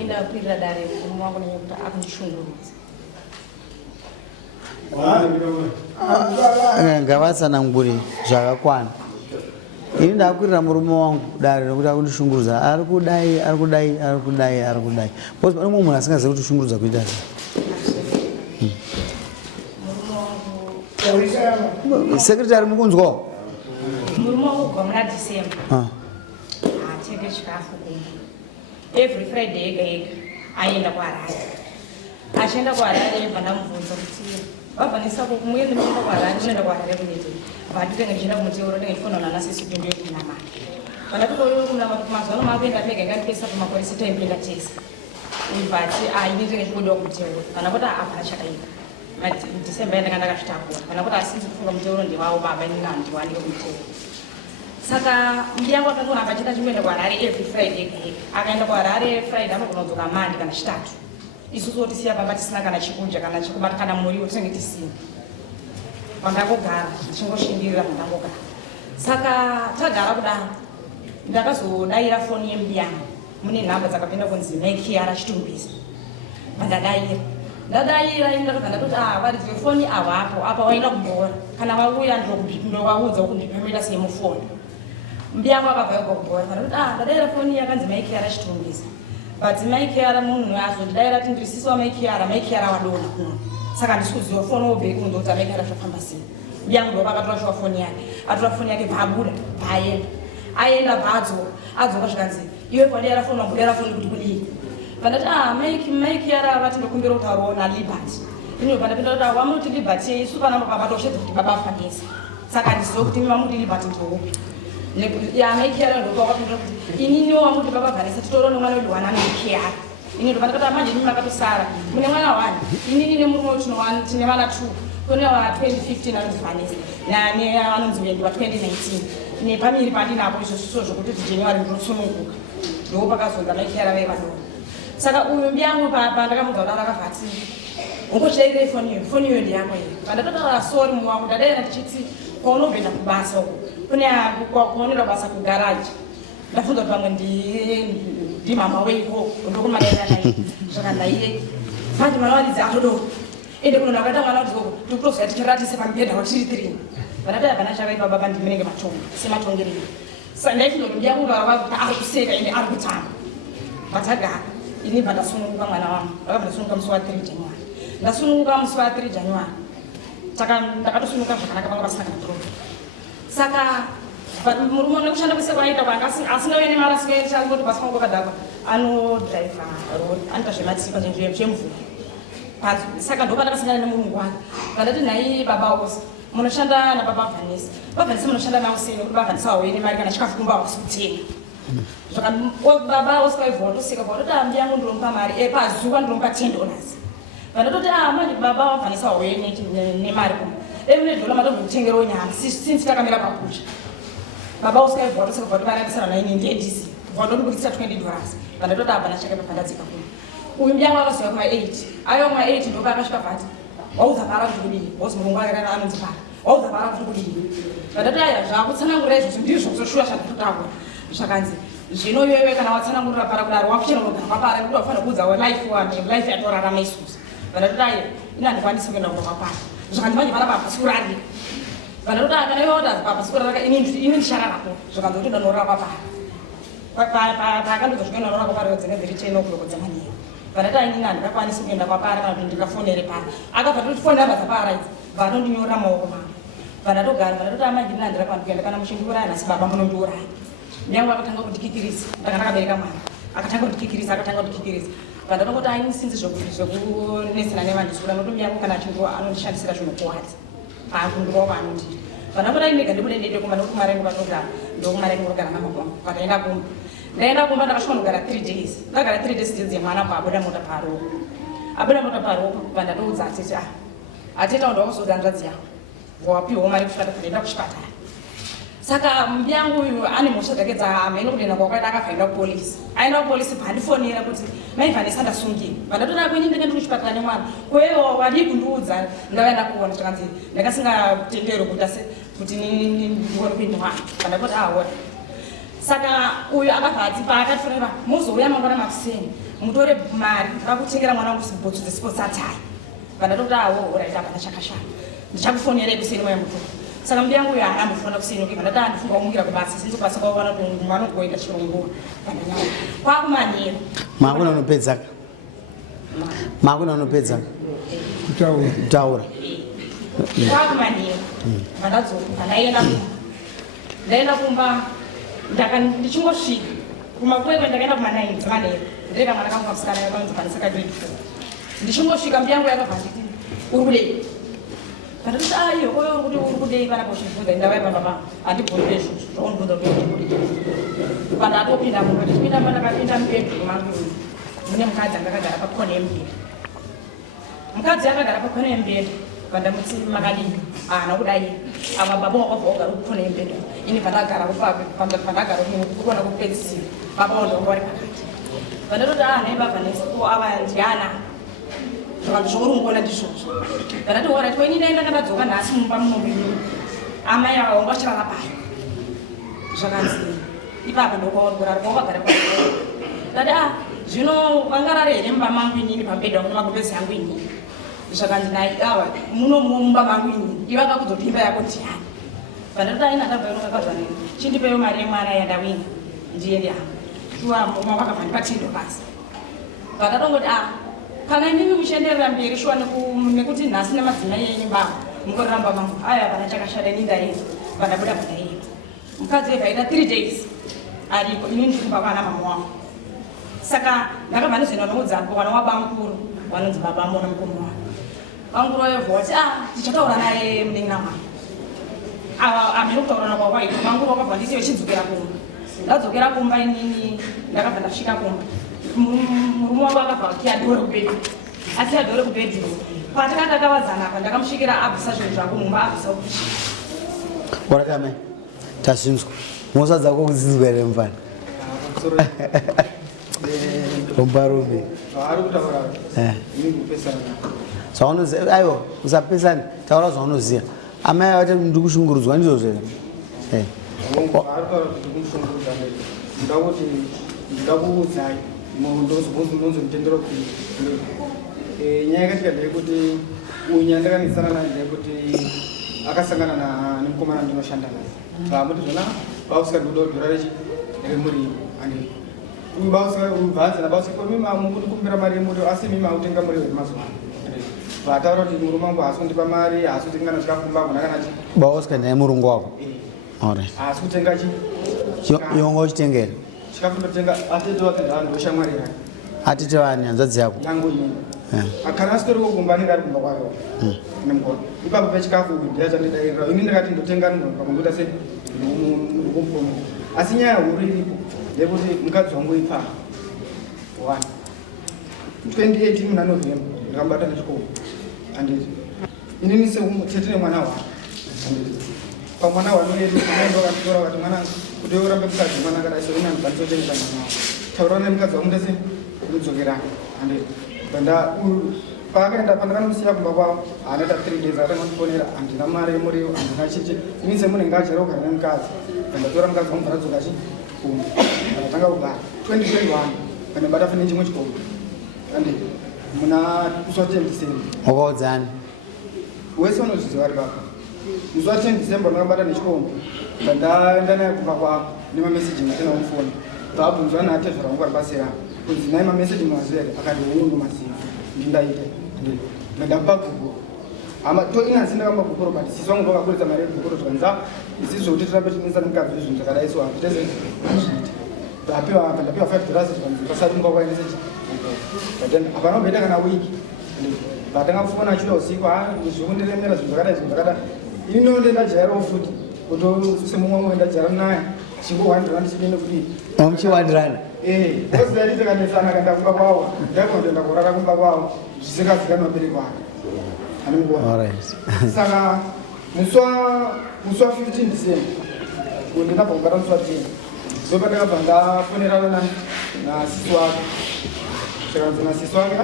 Indakwirira dare mwangu nekuti akundishungurudza. Ngavatsanangure zvakakwana. Ini ndakwirira murume wangu dare rekuti akundishungurudza ari kudai. Bose pane mumwe munhu asingazivi kuti kushungurudza kuita sei. Sekretary mukunzwawo? Murume wangu kubva muna December atenge chikafu kumba. Every Friday ega aenda kuHarare. Achienda kuHarare vandamubvunza kuti vabvanisa kumwenda ndienda kuHarare ndinoenda kuHarare kunetei. Vanditenga ndichienda kumuteuro ndingaifona nanasisi kuti ndiende kunamata. Vandatokorera kunamata mazuva ano makuenda pega ngandipesa kumakoresi taipinda tese. Ivati ini ndinenge ndikudiwa kumuteuro kana kuti hapana chakaipa. December yandanga ndakazvitakura kana kuti asisi kufunga muteuro ndivavo baba inini handiwanike kumuteuro. Saka ndiyangu akangona akachita chimboenda kuHarare every Friday ega akaenda kuHarare Friday anogona kudzoka Monday kana Chitatu. Isusu otisiya pamba tisina kana chikudya kana chekubata kana muriwo tinenge tisina. Pandakogara ndichingoshindirira pandakogara. Saka tagara kudaro ndakazodayira foni yembiyangu mune nhamba dzakapinda kunzi Mekiara Chitumbisa. Ndadayira ndakabva ndati varidzi vefoni avapo apa waenda kubhora kana vauya ndovaudza kundipemera semufoni. Mbiyangu akabva yogobhora ndati ndadayira foni yakanzi Mekiara Chitumbisa. But Mekiara munhu azondidayira kuti ndirisisi waMekiara wadona kuno. Saka ndisi kuziva foni wobheki kundoti Mekiara zvafamba sei. Mbiyangu ndopaakatora shuwa foni yake. Atora foni yake paabuda paaenda. Aenda paadzoka zvikanzi iwe padera foni wambudera foni kuti kudii. Vandati Mekiara vati ndokumbira kutaurawo naLiberty. Ino vandapinda kuti wamuti Liberty isu pana mapapatoshedza kuti baba afanisa. Saka ndizive kuti mamuti Liberty ndoupi. Mekiara ndokawakapinda kuti inini wamuti baba afanisa titoro nomwana wedu wana Mekiara. Ini ndopandakati manje ndimi makatosara. Mune mwana 1. Inini nemurume wedu tine vana 2. Kune wa 2015 anonzi Vanessa. Nane anonzi Wendi wa 2019. Nepamiri pandinapo izvo zvokuti January ndinosununguka. Ndopakazonga Mekiara vevadoko. Saka uyu mbiyangu pandakamugaura akavhati ungochayire foni iyo ndiyako here. Pandatotaura sorry muwangu ndadaira ndichiti kwaunobvenda kubasa uko kune kwaunenda kubasa kugaraji. Ndafunza kuti pamwe ndimama weiko ndokumadaira naye zvakandaiye manje mwana waridzi atodo ende kuno ndakaita mwana waridzi tikutoziva tichiratise pamubhedha watiri 3 vandati hapana chakaipa baba ndimenenge matongo sematongerei. Saka ndaifunza kuti mbiyangu kuti ari kuseka ende ari kutamba vatagara. Ini pandasununguka mwana wangu ndasununguka musi wa 3 January. Ndasununguka musi wa 3 January. Saka ndakatosununguka zvakanaka panga pasina kana trouble. Saka murume nekushanda kwese kwaita kwanga asingauye nemari asikaendesha kuti basa kwangu kadhakwa anodhiraivha rori anoita zvematsipa zvemvura. Saka ndopandakasangana nemurungu wake vandati nhai baba Osi munoshanda nababa Vanessa. Vanessa munoshanda nawo sei nekuti baba Vanessa wauye nemari kana chikafu kumba hausi kutenga. Baba osikaivhotosika kuti mbiyangu ndinomupa mari pazuva ndinomupa $10. Vandatoti manje baba Vanessa wauye nemari kumba mune dola matobvekutengerawo nyama since takamira pakusha. Baba osikaivhotosika kuti vanadisana naini ndedisi vondondibudisa $20. Vandatoti hapana chakaipa pandadzika kuno. Uyu mbiyangu akazoya kuma8 aiwa kuma8 ndopa akasvika vhati waudza para kuti kudii wozi murungu wake anonzi para waudza para kuti kudii. Vandati aya zvakutsanangurira izvozvo ndizvo zvoshuwa zvandatotaura zvakanzi zvino iwewe kana watsanangurira para kudaro wakuchena kugara kwapara nekuti wafanira kuudza life yatorarama isusu. Vandati aya ini handikwanisi kuenda kwapara zvakanzi manje pana papasikurari. Vandati kana iwe wati papasikuraraka ini ndichararako zvakanzi kuti ndanorara kwapara. Paakandodza zvikuenda norara kwapara dzinenge dziri 10 o'clock dzemaniyo. Vandati inini handingakwanisi kuenda kwapara kana kuti ndikafonere para. Akabva kuti foni namba dzapara idzi vanondinyorera maoko mangu. Vandatogara vandati manje ini handingakwanisi kuenda kana muchindiuraya nasi baba munondiuraya. Mbiyangu akatanga kundikikirisa ndakakabereka mwana akatanga kundikikirisa vandatongoti aini sinzi zvekunesana nevandisura nokuti mbiyangu kana achingo anondishandisira zvinokuwadza akundiwawo vaanondiri. Vandakoti ainega ndibude ndende kumba nokuti marengo vatogara ndokumarengo kugara namapangu pataenda kumba. Ndaenda kumba ndakasvika kugara 3 days. Ndagara 3 days ndinzi mwana paabuda mota paroko vandatoudza atete atete ndawakuzodza nzvadzi yako wapiwawo mari kusvika taenda kuchipatara. Saka mbiyangu uyu ane mhosva dzake dzaamaino kudenda kwakaita akavhaenda kupolisi. Aenda kupolisi pandifonera kuti mai Vanessa ndasungiwa. Vandatoda kwenye ndenge ndiri kuchipatara nemwana. Kwewo wadii kundiudza ndavaenda kuona zvakanzi ndakasingatendero kuti ndione kuenda mwana. Vandakoti aona. saka uyu akabva atipa akatifonera muzouya mangwana makuseni mutore mari vakutengera mwana wangu sibhotso dzesipo satai vandatokuti awo uraita apana chakashama ndichakufonerai kuseni maya muto saka mbi yangu uyu haambofona kuseni uke vandati andifunga kumukira kubasa sinzi kubasa kwawana kuti mwana kugoenda chirongova vandanyama kwakumanero makuna unopedzaka makuna unopedzaka kutaura kwakumanero vandadzoka ndaenda kumba ndichingosvika kumakwekwe ndakaenda kuma9 dzemanero ndireka mwana kangu kamusikana yakanzokwanisa ka24 ndichingosvika mbi yangu yakabva nditi uri kudei vandati aiyo koyo uri kuti uri kudei pana pochibvunza ndavai pambapa handibvunze izvozvo zvaunibvunza kuti uri kudei pandatopinda muno ndichipinda pandakapinda mubedroom mangu mune mukadzi angakagara pakona yemubhedha mukadzi akagara pakona yemubhedha vandamuti makadini ana kudai ava baba wakabva wagara kupona yemubhedha ini pandagara pandagara kukona kupedzisira baba wandonga vari pakati vandatoti naibavanesipo ava ndiana zvauri ngona ndizvozvo vandati orati waini ndaenda kandadzoka nhasi mumba munomini amai ava wanga vachirara payo zvakanzi ipapa ndokwaurikurara kwawakagara kwa ndati zvino vangarare here mumba mangu inini pambedha wangu nemagumbezi yangu inini zvakanzi nai ava munomuwo mumba mangu inini ivaka kuzopimba yako ndiani vandati aina ndabvainokakazvanini chindipewo mari yemwana yandawina ndiende hangu shuwa vakabva ndipatindo basi vandatongoti kana imimi muchienderera mberi shuwa nekuti nhasi nemadzimai enyu bava mukoreramba mangu aya vana chakashada ini ndaenda vandabuda pandaenda mukadzi ekaita 3 days aripo ini ndikumba vana mama wangu saka ndakabva ndizoenda nomudzapo vana wabamukuru vanonzi baba mona mukoma wangu bamukuru wayevha wati tichataura naye munin'ina mwangu amiri kutaurana kwakwaito bamukuru wakabva ndisiyo chidzokera kumba ndadzokera kumba inini ndakabva ndasvika kumba murume wangu akabva akiyadhore kubhedhi patakakavadzana apa ndakamusvikira abvisa zvinhu zvako mumba abvisa kuchi warakame tazinzwa mosadza ko kuzinzwa here mufana rombarume zvaunoziva aiwa usapesani taura zvaunoziva amai vati ndikushungurudzwa ndizvozvo here ndikakuudzai ndozonotendera kuti nyaya yakatika ndeyekuti uyu nyandakanisana naye ndeyekuti akasangana nemukomana ndinoshanda naye vamuti zvona bausikadi kuda kudhora remuriwo andi uyu bausikabvanzana bausikmimamukudi kumbira mari yemuriwo asi mimi autenga muriwo wemazuva vataura kuti murume wangu haasi kundipa mari haasi kutengana chikafu mbako ndakanati bausikadi naye murungu wako haasi kutenga yonga uchitengera chikafu ndotenga atitowatindandoshamwarira atite vani hanzvadzi yako yangu inini kana asitori kogumba anenge ari kumba kwake nemukoro ipapo pechikafu ndiyachandidairira ini ndakati ndotenga pakundoita se ndikumpoma asi nyaya huru iripo yekuti mukadzi wangu ipa 2018 muna november ndakambata nechikoro anditi inini setetine mwana wa pamwana wanoyedu akanditora kati mwanangu kuti urambe mukadzi mwana akadai so ina ndikanisotenga mwana wavo taura nemukadzi wangu ndese kudzokerana anditi paakaenda pandakanomusiya kumba kwavo anoita 3 days akandifonera handina mari yemuriwo handina chichi ini semunenge achera kugara nemukadzi ndandatora mukadzi wangu ndadzoka kumba ndatanga kugara 2021 kandibata fane chimwe chikoro anditi muna kuswa 10 December wakaudzani wese unozviziva ari papa musi wa 10 December ndakabata nechikombo ndandaenda naye kumba kwavo nemameseji matena mufoni bvabvunzwa naatezvera wangu ari pasera kunzi naye mameseji mazere akati uundo masiva ndindaita ndandakupa guguru hama to inanzi ndakamba guguru but sisi wangu ndakakuridza mari yeguguru tikanza isizvo kuti tirambe timinisa nemukadzi zvinhu zvakadai so hakutese ndapiwa $5 tikanzi pasadumba kwaendese hapana kubheta kana wiki batanga kufona achiuya usiku zvikundiremera zvinhu zvakadai ini nondenda jairawo futi kuti semumwe mumwe ndajara naye chingowandirana ndichiende kudii amuchiwandirana ozidaritikanesana kaenda kumba kwavo ndakondoenda kurara kumba kwavo zvisingazikanwa bereko ake animuona saka musi wa 15 December ndinabva kubata musi wa 10 ndopandakabva ndafonerana nasisi wake chikanzi nasisi wake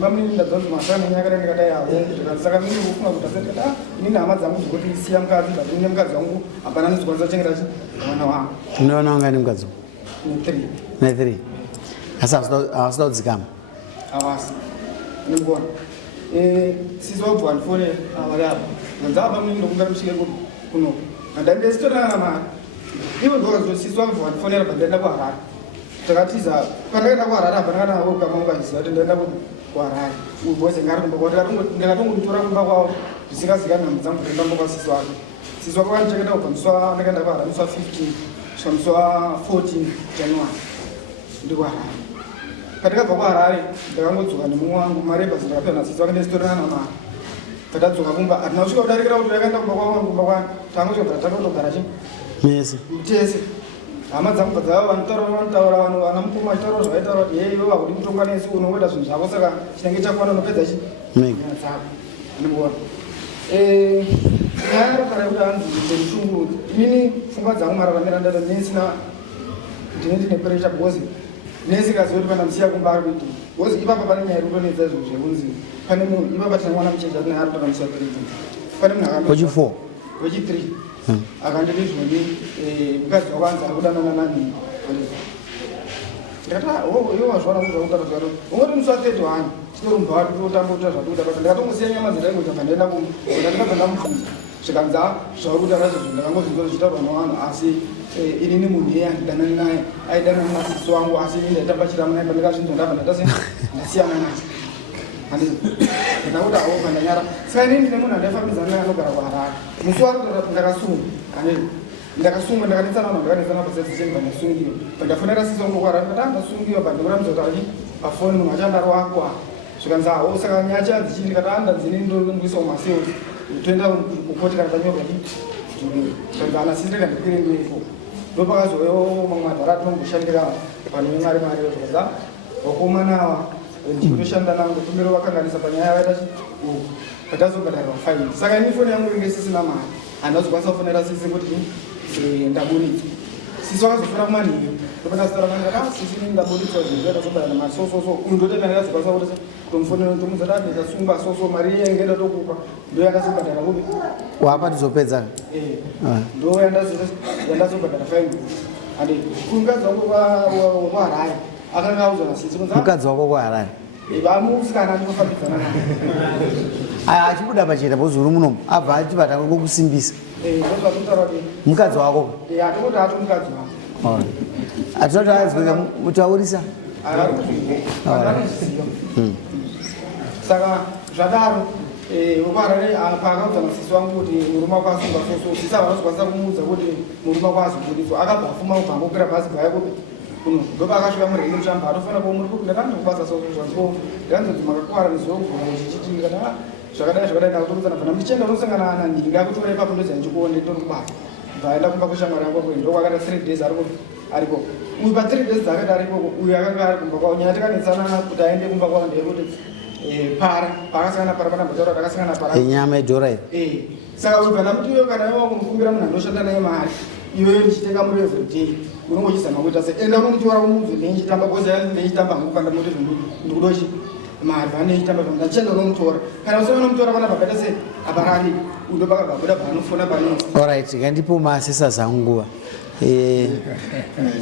mamini ndadzonzi masana nyakare ndikata yavo saka mimi kufunga kuti asati inini hama dzangu dzikuti siya mukadzi but ine mukadzi wangu hapana nizikwanisa kuchengeta mwana wangu unoona wanga ni mukadzi ne 3 ne 3 asi havasida kudzikama havasi nimkuona sisi wabva ndifone avari apa ndanzava mimi ndokungari musvike kuno andandesitorana mari ivo ndokazoti sisi wabva ndifonera pandaenda kuharare takatiza pandakaenda kuharare apa ndakanawo kamaungaziva kuti ndaenda kuharare ubose ndakatongotora kumba kwavo zvisingazikani nhamo dzangu kuenda mba kwasisi wake sisi wake kandicheketa kubva ndakaenda kuharare musi wa 15 kusvika musi wa 14 January ndi kuharare patakabva kuharare ndakangodzoka nemumwe wangu marebhasi ndakapiwa nasisi wake ndesitorana mari patadzoka kumba hatina kusvika kudarikira kuti yakaenda kumba kwavo kumba kwani tangosvika takatogara chi mese tese hama dzangu bva vanotaura vanhu vana mukoma achitaura zvavaitaura kuti yeiwe vakudi mutonga nesi unongoita zvinhu zvako saka chinenge chakwana unopedza chi nyaya dzako ndikuona nyaya yakagara kuti hanzi ndemushungurudzi inini pfungwa dzangu mararamira ndata nesina ndine presha bhozi nesikazive kuti kana musiya kumba ari kuiti bhozi ipapa pane nyaya irikunonetsa izvo zvekunzi pane munhu ipapa tina mwana muchecha tinaye ari kutaka musi wa 3 pane munhu wechi4 wechi3 akanditi zvoni mukadzi wakwanzi ari kudanana nani ndikati iwo wazvaona kuti zvakutarazvaro ungoti musi wa 31 tinorumba wati totambota zvatukuda basa ndikatongosiya nyama ziraingo chakandaenda ndandikabva ndamubvunza zvikanza zvauri kutaura zvizvo ndakangozvinzwa zvichitaurwa navanhu asi inini munhu iye andidanani naye aidanana nasisi wangu asi ini ndaitamba chirama naye pandikazvinzwa ndabva ndatase ndasiyana nacho ndakuti awo pandanyara saka inini ndine munhu andaifambidzana naye anogara kuharare musi wakutora ndakasunga ndakasungwa ndakanetsana vanhu ndakanetsana paseziseni pandasungiwa pandafonera sisi wangu kuharare ndati ndasungiwa pandikuramidza kuti achi pafoni munhu achanda rwakwa zvikanzawo saka nyaya chadzichii ndikati andanzini ndongoisa mumaseo toenda kukoti kana tanyorwa zvikanzana sisi rekandikwire ndoiko ndopakazovewo mamwe madhara atinomboshandira pane mari zvikanza vakomanawa ndikutoshanda navo ndotumiro vakanganisa panyaya yavaita patazobhadharwa faini saka ini foni yangu inge sisina mari handazokwanisa kufonera sisi kuti ndabuditswa sisi wakazofura kumanhiyo ndopandazitaura mangati sisi ndabuditswa zvinzoita zobhadhara mari sososo uyu ndotenda ndakazokwanisa kuti tomufonera tomuudza dati ndasunga soso mari yenge ndatokupa ndo yandazobhadhara kupi wapa tizopedza ndo yandazobhadhara faini ande kumukadzi wangu waharare akanga audzwa nasisi mukadzi wako kuharare vamusikana ndinofambidzana naye achibuda pachena bozuru munomu abva achibata ngokusimbisa ndozvatutaura kuti mukadzi wako atongoti ato mukadzi wako atinoti azwika mutaurisa ariziva saka zvadaro vekuharare paakaudza nasisi wangu kuti murume wako asunga soso sisi havanozokwanisa kumuudza kuti murume wako azobuditswa akabva afuma kubva ngokwira bhazi bhaya kupi ndopa akasvika mureni muchamba atofanira kuva muri kuti ndakandokubasa soso zvanzo ndikanzoti makakwara nezvoguma chichiti ndikati zvakadai ndakutorudzana bvana ndichienda unosangana nanhinga kutora ipapo ndoziva ndichikuona nditori kubasa bvaenda kumba kushamwari yako kwe ndokakata 3 days ariko uyu pa 3 days dzakati arikoko uyu akanga ari kumba kwavo nyaya tikanetsana kuti aende kumba kwavo ndeyekuti paakasangana para panambotaura takasangana para inyama yedhora saka uyu kana kuti iwe kana iwe wakumukumbira munhu andoshanda naye mari iweyo ndichitenga muri everyday unongozama kuita se enda unomutora kumudzi ndeichitamba koza ndeichitamba hangu kanda moti ndikudochi mari vaneichitamba ndachenda unomutora kana usina unomutora pana pakaita se aparari undo pakabvabuda paanofona panesi alright kandipo masisa zangu nguva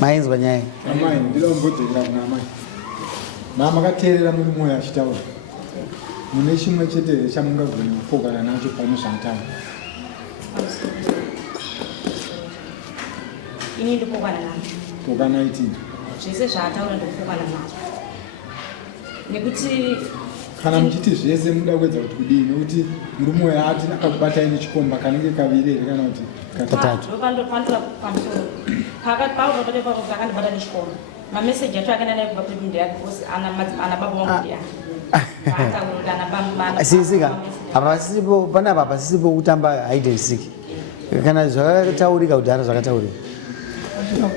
mainzwa nyaya amai ndinombodzera kuna amai makateerera muri mwoyo achitaura mune chimwe chete chamungagona kupokana nacho paunozvataura ini ndipokana nacho pokana itini zvese zvaataura ndokupokana nacho nekuti kana muchiti zvese muda kuedza kuti kudii nekuti murume uyo ati akakubatai nechikomba kanenge kaviri here kana kuti katatu pandora pamusoro pakandibata nechikomba mameseji acho akaenda naye kubva pedu ndeyake kosi ana baba wangu ndeyake sisika apa sisipo panapa pasisipo kutamba hide and seek kana zvakataurika kudhara zvakataurika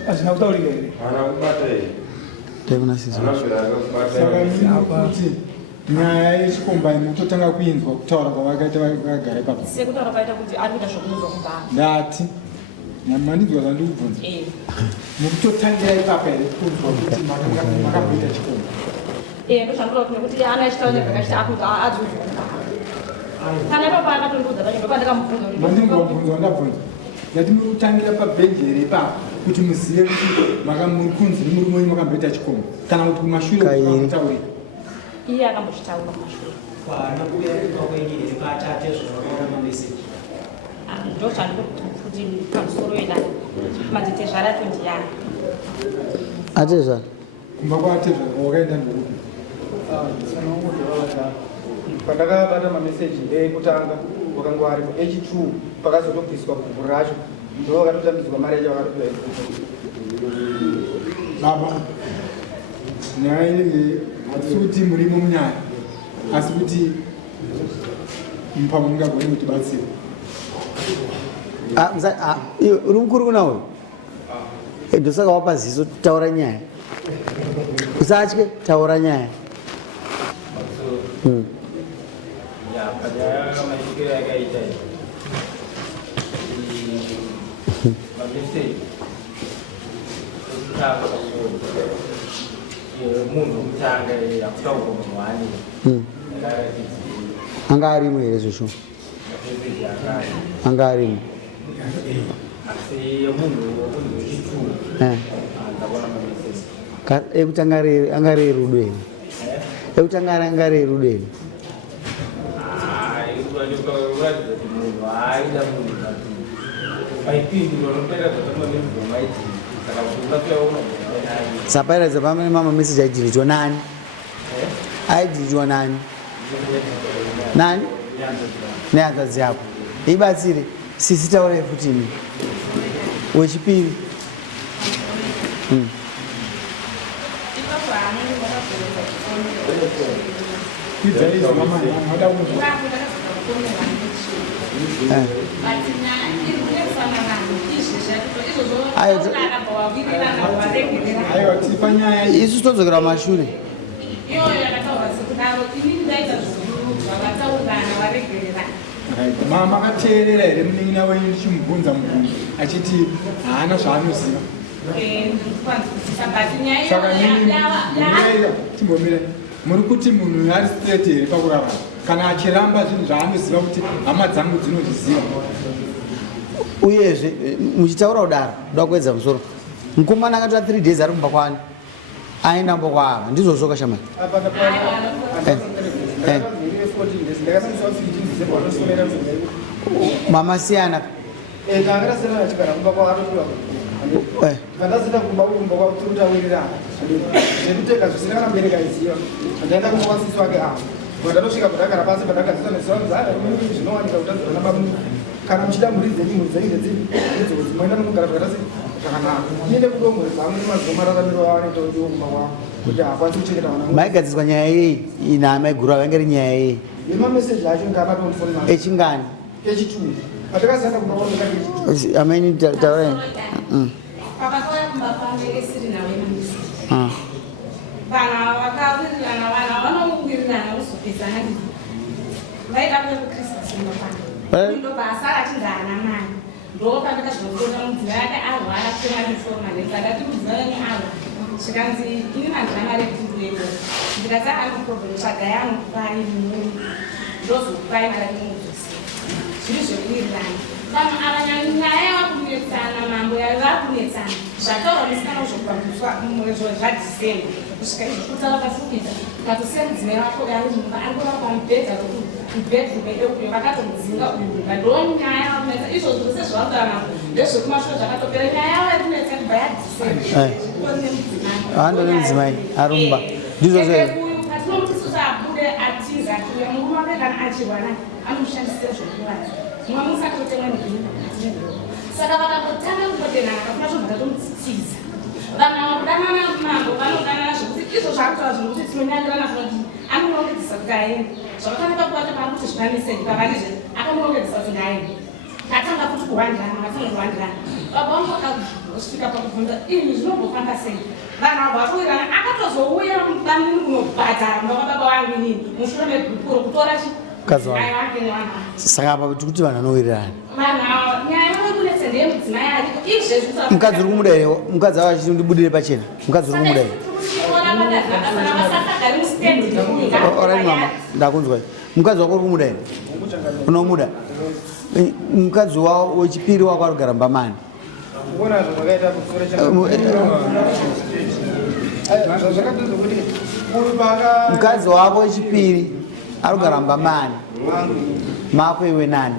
hazvina kutaurika here taikuna sisika kuti nyaya yechikomba inototanga kuinzwa kutaura kwavakaita vakagara ipapo sekutaura kwaita kuti ari kuita zvokunzwa kubva ndati mandinzwa zvandikubvunza mukutotangira ipapa here kunzwa kuti makamboita chikomba ndoshandura kuti ana achitaura nezvakachita akuti adzovuka kana ipapo akatondudza pachendo pandakamufunga mandingobvunza ndabvunza ndati muri kutangira pabhenji here ipapo kuti muzive kuti muri kunzi nemurume wenyu makamboita chikomo kana kuti kumashure mutauri iye akambochitaura kumashure ndochandikuti pamusoro wedana mazitezvara 20 yana atezva kumba kwatezva wakaenda ndikupi pandakabata mameseji ekutanga wakanga wari H2 pakazotobviswa bhuku racho ndo wakatotambidzwa mari yacho wakatopiwa baba nyaya inenge hatisi kuti murimo munyaya asi kuti mupamungagoni kutibatsira uri mukuru kuna uyu ndosaka wapa ziso taura nyaya usatye taura nyaya panyaya kamaitiro yakaita mameseji ekutanga munhu wekutanga akutaurwa munhu waanini anga arimo here zvosho mameseji akari anga arimo asi munhu wechituru ndakona mameseji ekutanga anga rei rudo here ekutanga anga rei rudo here kuratidza kuti munhu aaida munhu paipindi nonopera zvatamamezvomaiti saka kuti unatoyaona sapairadza pamene mama meseji aidhilitwa nani aidhilitwa nani nani nehanzvadzi yako ibatsire sisi taurai futi imi wechipiri isu todzokera mashure makateerera here munin'ina wenyu ndichimubvunza munhu achiti haana zvaanoziva saka timbomira muri kuti munhu ari straight here pakurarama kana achiramba zvinhu zvaanoziva kuti hama dzangu dzinozviziva uyezve muchitaura kudaro ndoda kuedza musoro mukomana akatora 3 days ari kumba kwani aenda mbo kwaava ndizvo kashamani mama siyana pandazita kumba kumba kwaturutawirirana zvekutenga zvisina kana mubereka iziva ndaenda kumawasisi wake apo ndatosvika kudakara pasi padakadzita nezvanzara zvinowanika kutadzirana babu kana muchida mhuri dzenyu mhuri dzenyu ndedzidzodzo dzimoenda nomugara zvakatasi zvakanaka iende kudomhuri dzangu nemazuva mararamiro avanoita kuti kumba kwavo kuti hakwanisi kuchengeta vana maigadziswa nyaya yei inamaiguru ava ngeri nyaya yei nemameseji acho ngaamatomufoni echingani echituu patakazanda kumba kwavo echituu ameni taurai pakakauya kumba kwangu esiri nawemanisi vanhu vakawirirana vanhu vanowirirana kuzopedzana vaida kuya kukrismasi kumba kwangu ndobva asara achinzana mani ndo pandakazvokona mudziva yake arwara kusenganeformanekadati mudziva yenyu arwa zvikanzi ini mandina mari ekutindirepo ndikatanga anoproblem tsvagai anokupai munhu ndozokupai mari atinozosiya zviri zvekuwirirana vanhu ava nyaya yavakunetsana mambo yavakunetsana zvataura musikana uzvokupambiswa zvadhisemba kusvika izvokutava pasikuita ukatosiya mudzimai wako ari mumba ari kuva pamubhedha bedroom edeuyo vakatomudzinga uyuga ndo nyaya yavakunetsa izvo zvose zvavakutaura mambo ndezvekumashure zvakatopera nyaya yava yakunetsa kubva yadhisemba ando nemudzimai arumba ndizvo patinomutisisa abude atiza kuya murume wake kana achirwana anomushandisira zvokuvaza mumwe musatotemwa nezvinhu saka vakangotanga kutotenana kafuna zvobva tatomutsitiza vanhu vanodanana mambo vanodanana zvokuti izvo zvakutaura zvinhu kuti tinonyandirana zvinoti anomurongedzesa kuti aende zvakafanira kuvata pari kuti zvinameseji pavanizve akamurongedzesa kuti ngaende atanga kuti kuwandirana vatanga kuwandirana baba vangu vakasvika pakubvunza izvi zvinombofamba sei vanhu avo vakuwirana akatozouya mudangini kunobhadhara mumba baba vangu inini mushure mebhukuro kutora chiai wake nevanhu saka apa tikuti vanhu vanowirirana vanhu ava nyaya yavakunetsa ndeyemudzimai ariko izvezvi mukadzi uri kumuda here mukadzi ava achiti ndibudire pachena mukadzi uri kumuda here Alright mama, ndakunzwa. Mukadzi wako uri kumuda here? Unomuda? Mukadzi wechipiri wako ari kugara Mbamani? Mukadzi wako wechipiri ari kugara Mbamani. Mako iwe nani?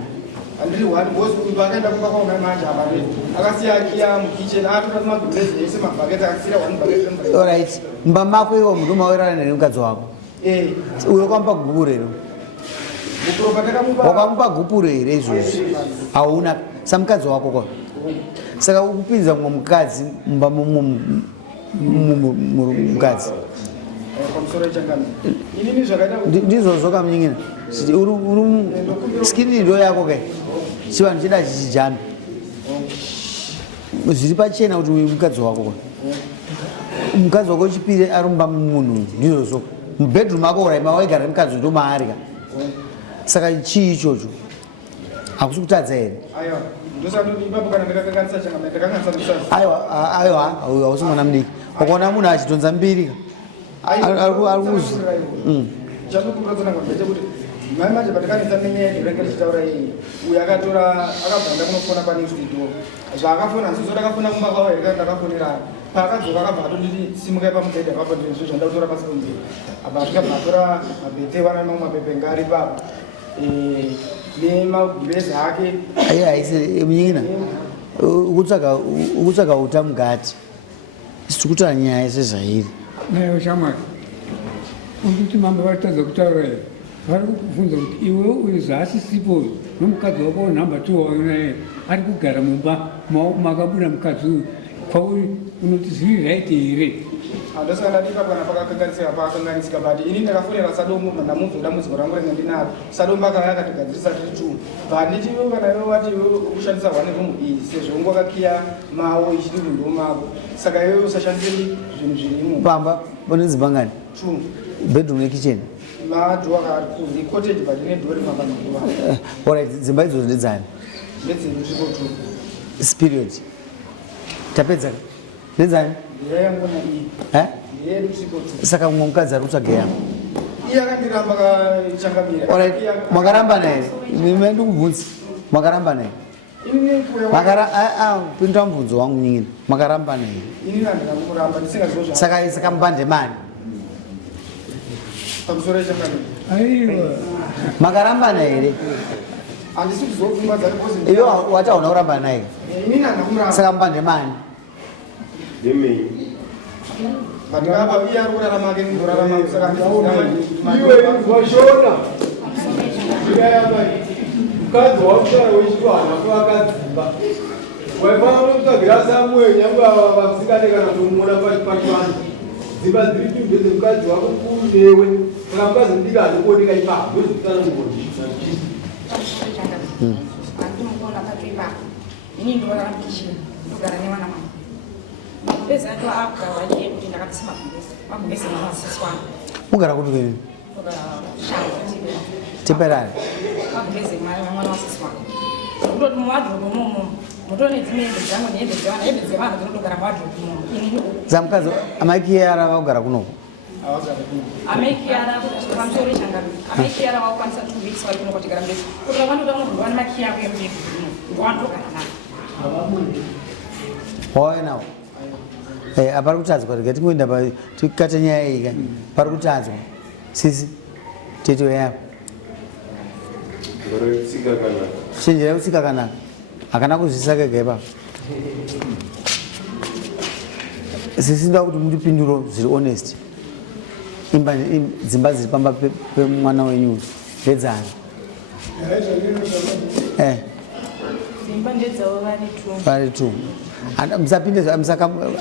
Alright, Mbamako iwe munhu umawerana nemukadzi wako? Uyo kwamupa gupu rero? Wakamupa gupu rero izvozvi? Hauna samukadzi wako kwa? Saka ukupinza mumwe mukadzi mumba mukadzi ndizvozvo kamunyingina skini ndo yako kai chivanhu chida chichijana zviri pachena kuti uyu mukadzi wako kwa mukadzi wako wechipiri arumba munhu ndizvozvo mubedroom ako uraima waigara mukadzi ndo maari ka saka chii ichocho hakusi kutadza here aiwa hausi mwana mudiki wakaona munhu achitonza mbiri ari kuzi mai manje patikanisa nenyaya yekurekera chitaura iyi uyo akatora akabvanda kunofona pane studio zvaakafona nzizo takafona kumba kwavo here ndakafonera paakadzoka akabva atonditi simukai pamubhedha akabva ndatora pasi pemubhedha abva asvika atora mabhete wana mamwe mapepe ngari papa nemagureza ake haisi munyingina ukutsvaga uta mugati isi kutaura nyaya sezvairi nayo shamwari unditi mamba vatadza kutaura here vari kukubvunza kuti iwe uyu zvaasisipo nomukadzi wako namba 2 waunaye ari kugara mumba makabuda mukadzi uyu kwauri unoti zviri raiti here handosangana ndipapana pakakanganisika pakakanganisika but ini ndakafonera sadomu ndamubvunza dambudziko rangu renga ndinaro sadomu akatigadzirisa tiri 2 but nditiwe kana iwe wati iwe kushandisa one room iyi sezvo ungwakakiya mawo ichiti mundo mako saka iwe usashandise zvinhu zvirimo pamba pane dzimba ngani 2 bedroom nekitchen madhoo akari kunze cottage but ine dhoo rimapanadhoo alright dzimba idzodzo ndedzani ndedzemusviko 2 spirit tapedza ndedzani ndiyayangona iyi ndiyedu musviko 2 saka mumwe mukadzi ari kutsvaga yangu iye akandiramba kachangamira alright makaramba naye nime ndikubvunza makaramba naye pinda mubvunzo wangu nyingine makaramba naye ini nandinamuramba ndisingazivo saka mubande mani pamusoro yechangamira aiwa makaramba naye here handisi kuzopfungwa dzari iwe wati hauna kuramba naye ini nandakumuramba saka mubande mani bandingapa iye ari kurarama ake ndorarama saka iwe washona mukadzi wakushara wechitwana kwakadzimba waifana kutotsvagira samuel nyange ava vasikane kana kumuona pachivana dzimba dziri tunde dzemukadzi wako kunewe saka mukadzi mudiki handi kuoneka ipapo ndozvikutana mugoni handimukona akatoipa ini ndorara mukichini ndogara nevana mama mabhezi acho akugara kuti ndakatisa mabhezi mamasiswa mugara kuti kweni ndogara shango temperari mabhezi mwana wasiswa kutoti muwadrobe momo mutone dzimwe hembe dzangu nehembe dzevana hembe dzevana dzinotogara muwadrobe momo ini zamukadzi amaikiyara vakugara kunoko amaikiyara pamusoro yechangamira amaikiyara vakukwanisa 2 weeks vari kuno kwatigara mbezi kuti vakandoda munhu ndovani makiya ako yembezi ndovandogara navo wauya nawo apari kutadzwa rega tingoenda tikate nyaya iyi ka pari kutadzwa sisi tete weyapo chenjera kutsika kanaka hakana kuzvisaka gaipa sisi ndoda kuti mundipinduro zviri honest dzimba dziri pamba pemwana wenyu ndedzani dzimba ndedzavo vari 2 musapinde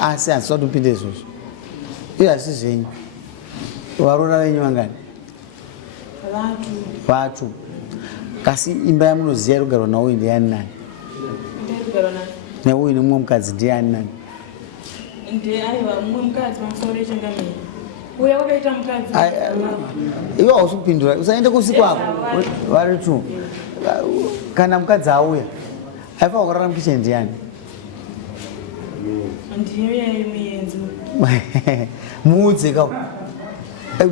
asi handisati mupinde izvozvo iyo hasi zvenyu varora venyu vangani vatu kasi imba yamunoziva iri kugarwa nauyu ndiani nani neuyu nemumwe mukadzi ndiani nani aiwa mumwe mukadzi pamusoro yechangamira uya wakaita mukadzi iwe hausi kupindura usaende kusiku ako vari 2 kana mukadzi auya aifa kurara mukicheni ndiani ndiyo yaimuenzi muudze kao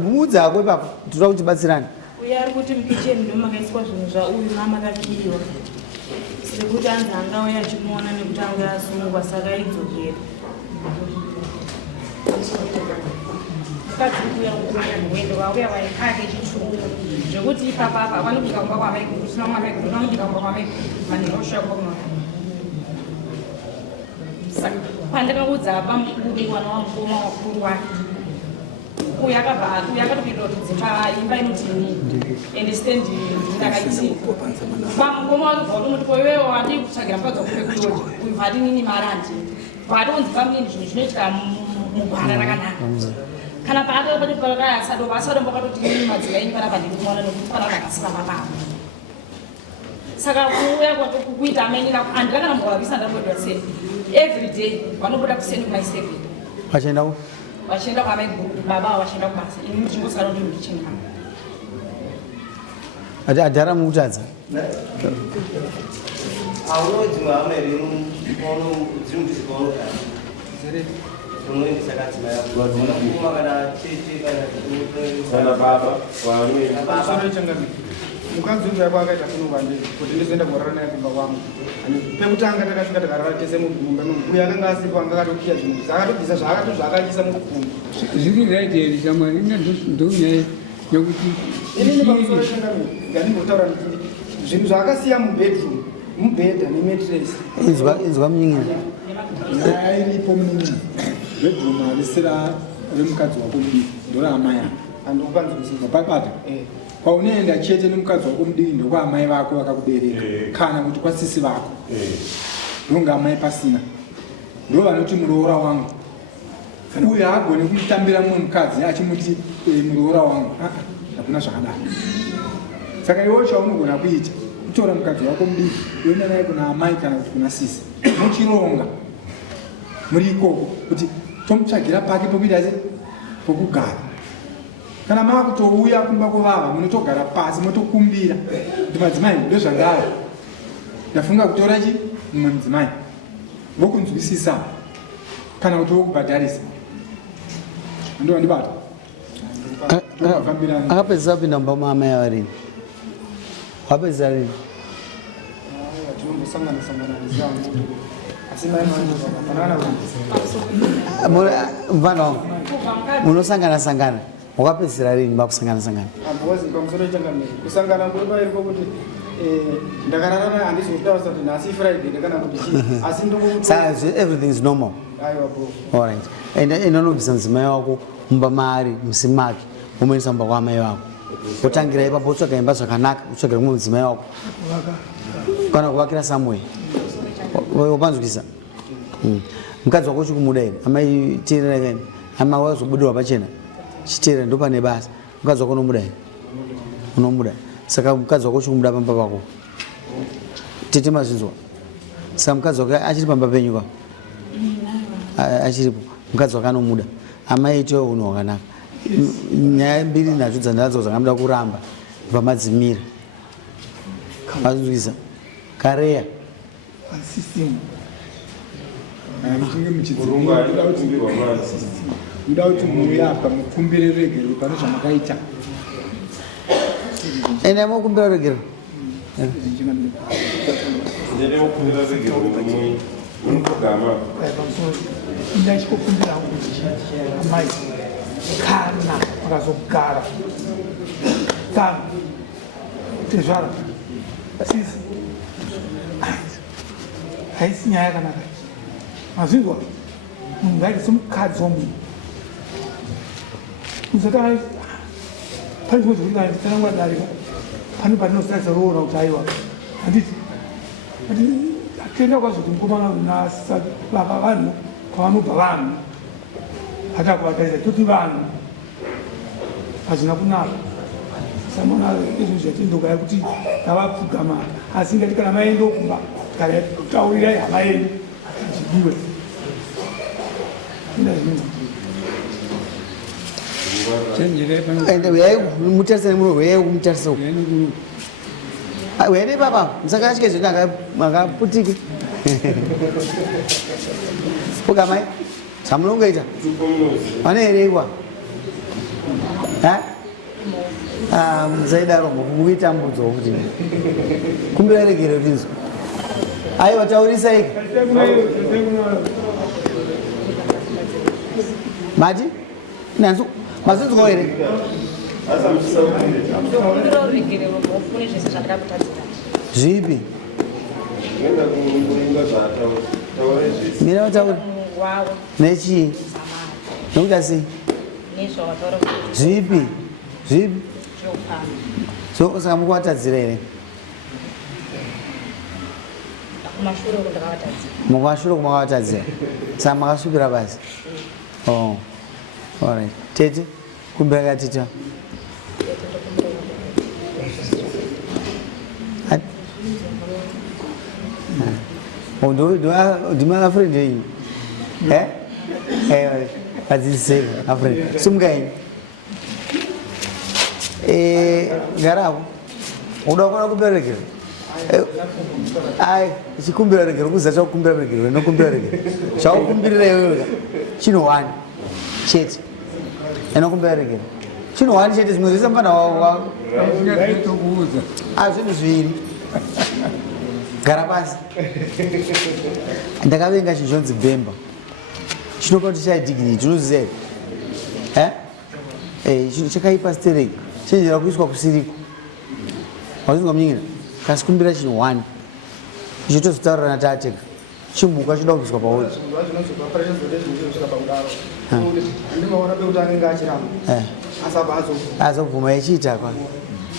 muudze ako ipapo toda kuti batsirani uye ari kuti mukicheni ndomakaiswa zvinhu zvauyu mamakakyiwa sekuti anzi angauya achimuona nekuti anga asungwa saka idzokera mukadzi kuuya kuona mwendo wauya waikake chitsvuku zvekuti ipapapa vanobika kumba kwamaikuru usina mwamaikuru vanobika kumba kwamaikuru manhero oshuya kumba kumaka saka pandakaudza pamukuru wana wamukoma wakuru wake uyu akatopindira kuti dzimba imba inotini ende stendi ndakaitii pamukoma wakabva kuti muti iwewo handi kutsvagira mukadzi wakupe kuti uyu hatinini marandi patounzi pamini zvinhu zvinoitika mugwara rakanaka kana paatopaasado pakatoti ini madzimai panapa ndikumaona nokuti panapa ndakasiramba pavo saka kuuya kuita amainina handira kana mukavavisa ndambodwa sei everyday vanobuda kuseni kumai7 vachiendako vachienda kwamababa vachienda kubasa ini muchingosara ndi mukicheni ati adhara mukutadza aunodzimwe ameri unodzimutisikaonokana unoendesa kadzima yakuuma kana tete kana baba mukadzi uyu yako akaita kunuvande kuti ndizoenda kurara naye kumba kwangu pekutanga takasvika takarara tese mumba uyu akanga asipo anga akatokiya zvinhu akatobvisa zvaakanyisa mukupfuma zviri right here shamwari ndonyaya yokuti inini pamusoro chengami ngandimbotaura zvinhu zvaakasiya mubhedha nemetresi inzwa munyingi iripo muningi bedroom alisira remukadzi wako mudiki ndoraamai handikupanzwisisa mapapata paunoenda chete nemukadzi wako mudiki ndokwaamai vako vakakubereka kana kuti kwasisi vako ndonga amai pasina ndo vanoti muroora wangu uye haagone kumutambira mumwe mukadzi achimuti muroora wangu hakuna zvakadaro saka iwo chaunogona kuita kutora mukadzi wako mudiki uenda naye kuna amai kana kuti kuna sisi muchironga muri ikoko kuti tomutsvagira pake pokuita se pokugara kana makutouya kumba kuvava munotogara pasi motokumbira kuti madzimai ndozvandava ndafunga kutora chi mumwe mudzimai vokunzwisisa kana kuti vokubhadharisa ndo vandibata akapedzisa kupinda mumba maamai avarini wapedzisa rini tinombosangana-sangana nezangu asi mai manje vakafanana mvana wangu munosangana-sangana wakapedzisira rini makusangana-sangana ambozi pamusoro ichangamiri kusangana nguva iripo kuti ndakarara naye handizotaurisa kuti nhasi friday kana kuti chii asi saka everything is normal alright and anobvisa mudzimai wako mumba maari musi make womuendesa mumba kwaamai vako wotangira ipapo wotsvaga imba zvakanaka wotsvagira mumwe mudzimai wako kana kuvakira somewhere wapanzwisa mukadzi wako uchikumuda ine amai teerera ine ama wazobudirwa pachena chiteerera ndo pane basa mukadzi wako unomuda ine unomuda saka mukadzi wako uchikumuda pamba pako tete mazvinzwa saka mukadzi wako achiri pamba penyu pa achiripo mukadzi wako anomuda amai itiwo unhu hwakanaka nyaya mbiri nadzo dzandinadzo dzangamuda kuramba pamadzimira mazvinzwisa kareya muchinge muchidzimira uda kuti muuya apa mukumbire regere pane zvamakaita ende mukumbira regere ndachikokumbira kuti amai kana vakazogara tano tezvara sisi haisi nyaya yakanaka mazvinzwa munhu ngaiti semukadzi womunhu musaka pane zvimwe zvekuti kana tanangwadarika pane patinotarisa roona kuti aiwa handiti atenda kwazvo kuti mukomana nasababa vanhu pavanobva vanhu hatakuvatarisa toti vanhu hazvina kunaka samona izvo zvatindogaya kuti ngavapfugama asi ngati kana maendo kumba taurirai hama yenyu zvidiwe enda zvinhu mutarisani muno uyai kumutarisa uyai nepapa musakashike zvino akaputiki ukamai samunongoita pane here kwa musaidaro mukuitambudzo kuti kumbira regere rinzo aiwa taurisai mati nanzu masinzwa here zvipi mira vatauri nechii nokuda sei zvipi saka mukuvatadzira here mukumashure kumakatadzira saka makasvipira basi alright tete kumbira katita ndimafriend yenyu vadzidzisei afriend simukaini garavo uda kukona kumbira ai chikumbira regero kuziva chakukumbira regero inokumbira regero chakukumbirira iyoyoka chino 1 chete inokumbira regero chino 1 chete zvimwe zvese mufana zvinhu zviviri gara pasi ndakavenga chinhu chonzi bhemba chinopa kuti chaidigini tinoziva chinhu chakaipa stereki chenjera kuiswa kusiriko wazvinzwa munyingira kasikumbira chinhu 1 icho tozotaurira natateka chimuka chida kubviswa pawoji azobvuma ichiita kwa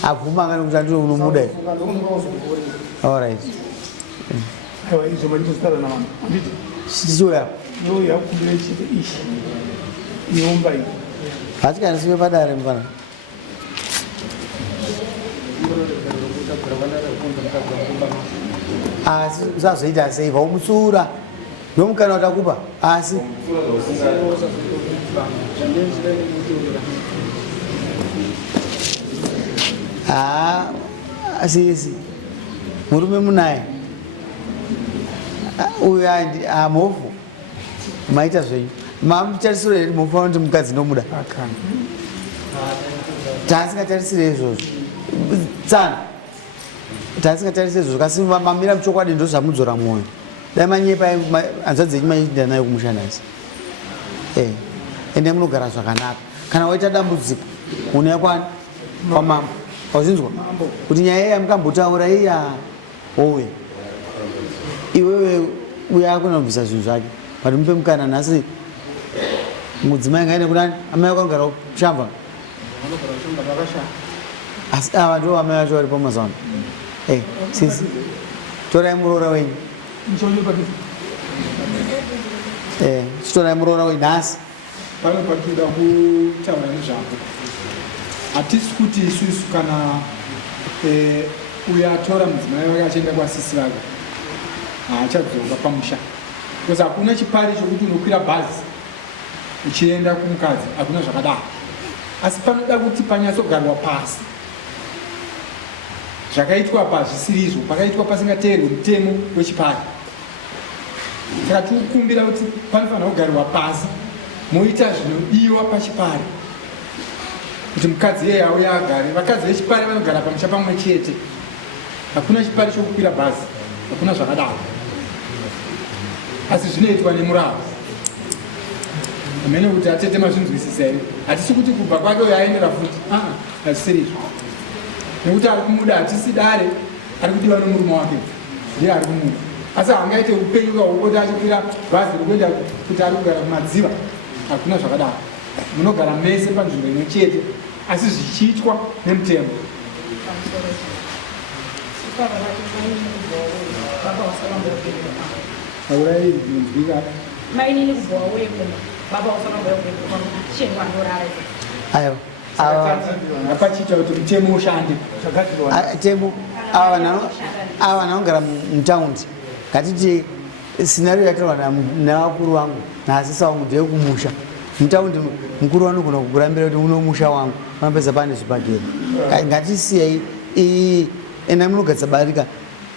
abvuma angani kuti andiro unomuda alright chichiuya hatikandisiwe padare mufana asi usazoita sei vaumutsura ndomukana watakupa asi asisi murume munaye uyu mhofu maita zvenyu mamutarisiro here mufanira kuti mukadzi nomuda taasingatarisire izvozvo tsana taasingatarisire izvozvo kasi mamira muchokwadi ndo zvamudzora mwoyo dai manyepa hanzvadzi yenyu machiinda nayo kumushandasi ende munogara zvakanaka kana waita dambudziko unaya kwani kwamambo wazvinzwa kuti nyaya iya mukambotaura iya ouya iwewe uya akona kubvisa zvinhu zvake but mupe mukana nhasi mudzimai ngaine kudani amai akangara kushamba asi ava ndo amai vacho vari pamazauna sisi torai muroora wenyu chitorai muroora wenyu nhasi pane patinoda kutaura nezvapo hatisi kuti isusu kana uyo atora mudzimai wake achienda kwasisi vake haachadzoka pamusha because hakuna chipari chokuti unokwira bhazi uchienda kumukadzi hakuna zvakadaro asi panoda kuti panyatsogarwa pasi zvakaitwa pazvisiri izvo pakaitwa pasingateerwi mutemo wechipari saka tikukumbira kuti panofanira kugarwa pasi moita zvinodiwa pachipari kuti mukadzi iyeye auya agare vakadzi vechipari vanogara pamusha pamwe chete hakuna chipari chokukwira bhazi hakuna zvakadaro asi zvinoitwa nemurava amene kuti atete mazvinzwisisa here hatisi kuti kubva kwake uyo aendera futi hazvisiri izvo nekuti ari kumuda hatisi dare ari kudiwa nomurume wake ndiye ari kumuda asi hangaite upenyu kahukoti achikwira bhazi rikuenda kuti ari kugara kumadziva hakuna zvakadaro munogara mese panzvimbo imwe chete asi zvichiitwa nemutemo aurairi zvinonzwika mainini kubva weko baba aiwa apachiita kuti mutemo ushande temo ava vanogara mutaundi ngatiti sinario yatorwa navakuru vangu naasisa wangu ndeyekumusha mutaundi mukuru vanogona kukurambira kuti uno musha wangu panopedza pane zvibhageri ngatisiyai ena munogadzirisa barika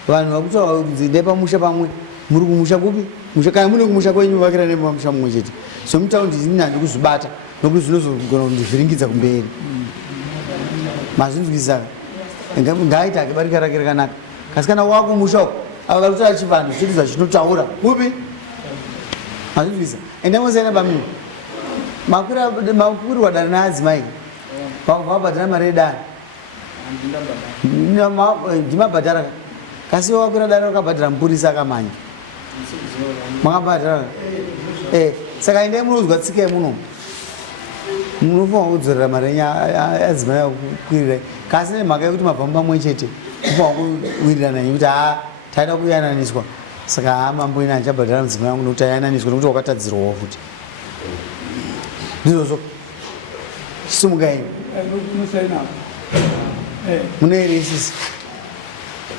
vanhu vakutaura kuti ndai pamusha pamwe muri kumusha kupi kana mune kumusha kwenyu vakira nemusha mumwe chete so mutaundi ndinandi kuzvibata nokuti zvinozogona kundivhiringidza kumberi mazvinzwisisa ngaaita akibarika rake rakanaka kasi kana wakumusha uko ava varikutora chivanhu chitidza chinotaura upi mazvinzwisisa ende mosaina pamini makurirwa dana naadzimai vabhadhara mari yedana ndimabhadhara kasi wakwira dana wakabhadhara mupurisa akamanya makabhadhara saka endai munozwa tsika yemuno munofanwa kudzorera mari yenyu adzimai akukwirirai kasi nemhaka yekuti mabva mupamwe chete mufanwa kuwirirana yekuti taida kuyananiswa saka mambo ina achabhadhara mudzimai wangu nokuti ayananiswa nokuti wakatadzirwawo futi ndizvozvo chisimukai unosaina munoeresisi